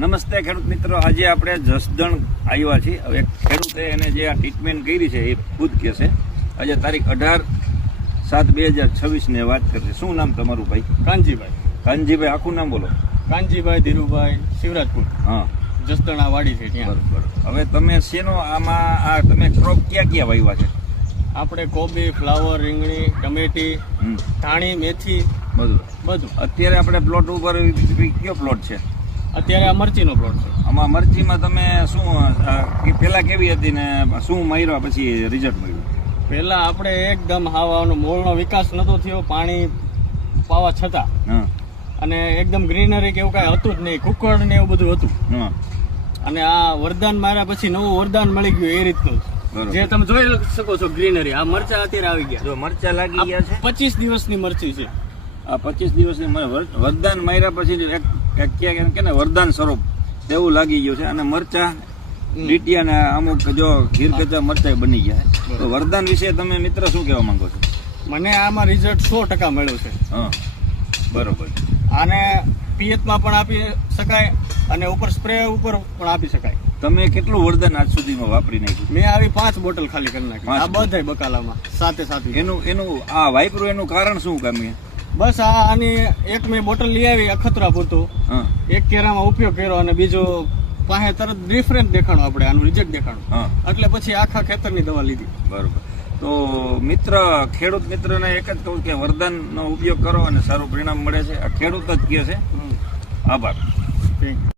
નમસ્તે ખેડૂત મિત્રો, આજે આપણે જસદણ આવ્યા છીએ. હવે ખેડૂતે એને જે આ ટ્રીટમેન્ટ કરી છે એ ખુદ કહેશે. આજે તારીખ 18/7/2026 વાત કરશે. શું નામ તમારું ભાઈ? કાનજીભાઈ. કાનજીભાઈ, આખું નામ બોલો. કાનજીભાઈ ધીરુભાઈ શિવરાજપુર. હા, જસદણા વાડી છે ત્યાં. બરોબર. હવે તમે શેનો આમાં આ તમે ક્રોપ ક્યાં ક્યાં વાવ્યા છે? આપણે કોબી, ફ્લાવર, રીંગણી, ટમેટી, ધાણી, મેથી બધું. અત્યારે આપણે પ્લોટ ઉપર કયો પ્લોટ છે? અત્યારે આ મરચીનો પ્લોટ છે. આમાં મરચીમાં તમે શું પેલા કેવી હતી ને શું માર્યા પછી રિઝલ્ટ મળ્યું? પહેલા આપણે એકદમ હાવાનો મૂળનો વિકાસ નતો થયો પાણી પાવા છતાં, અને એકદમ ગ્રીનરી કે એવું કાંઈ હતું જ નહીં, કુકડ ને એવું બધું હતું. અને આ વરદાન માર્યા પછી નવું વરદાન મળી ગયું એ રીતનું જે તમે જોઈ શકો છો. ગ્રીનરી આ મરચા અત્યારે આવી ગયા. જો મરચા લાગી ગયા છે. 25 દિવસની મરચી છે આ. 25 દિવસની વરદાન માર્યા પછી ક્યાં કે ને વરદાન સ્વરૂપ એવું લાગી ગયું છે. અને મરચા લીટિયા ને અમુક જો ઘીર કચા મરચા બની ગયા. તો વરદાન વિશે તમે મિત્ર શું કહેવા માંગો છો? મને આમાં રિઝલ્ટ 100% મળ્યું છે. હા, બરોબર. આને પિયતમાં પણ આપી શકાય અને ઉપર સ્પ્રે ઉપર પણ આપી શકાય. તમે કેટલું વરદાન આજ સુધીમાં વાપરી નાખ્યું? મેં આવી 5 બોટલ ખાલી કરી નાખી. આ બધાય બકાલામાં સાથે. એનું આ વાપરું એનું કારણ શું કામ? બસ આની એક મેં બોટલ લઈ આવી અખતરા પૂરતું, એક કેરામાં ઉપયોગ કર્યો અને બીજો પાસે તરત ડિફરન્ટ દેખાણું, આપણે આનું રિઝલ્ટ દેખાણું, એટલે પછી આખા ખેતરની દવા લીધી. બરોબર. તો મિત્ર, ખેડૂત મિત્રને એક જ કહું કે વરદાનનો ઉપયોગ કરો અને સારું પરિણામ મળે છે. આ ખેડૂત જ કહે છે. આભાર. Thank you.